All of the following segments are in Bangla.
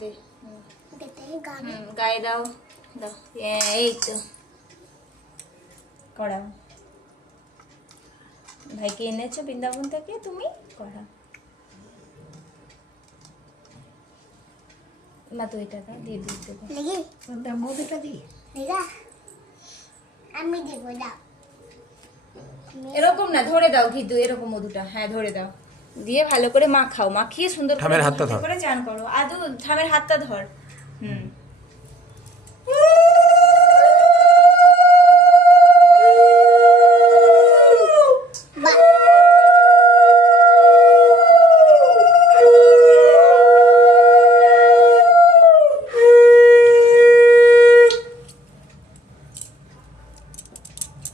দে গায়ে দাও দাও এই তো কড়াও ভাইকে এনেছো বৃন্দাবন থেকে তুমি কড়া মা তো এটা দাও দিয়ে দিতে মধুটা দিই আমি দিব দাও এরকম না ধরে দাও কিন্তু এরকম মধুটা হ্যাঁ ধরে দাও দিয়ে ভালো করে মাখাও মাখিয়ে সুন্দর ঠামের হাতটা ধর করে চান করো আদু ঠামের হাতটা ধর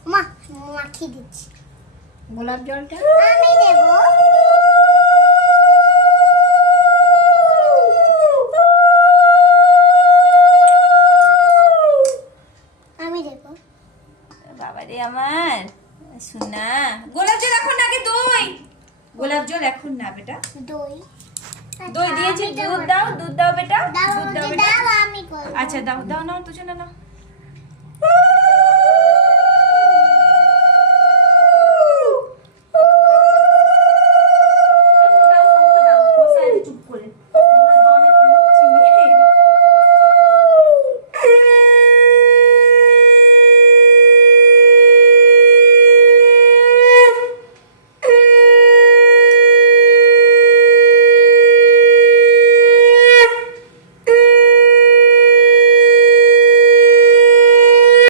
মা মাখি দিচ্ছি গোলাপ জলটা আমি দেব আমি দেব বাবা রে আমার সোনা গোলাপ জল এখন না আগে দই গোলাপ জল এখন না বেটা দই দই দিয়েছি দুধ দাও বেটা দাও দুধ দাও বেটা দাও আমি করব আচ্ছা দাও দাও না তুই না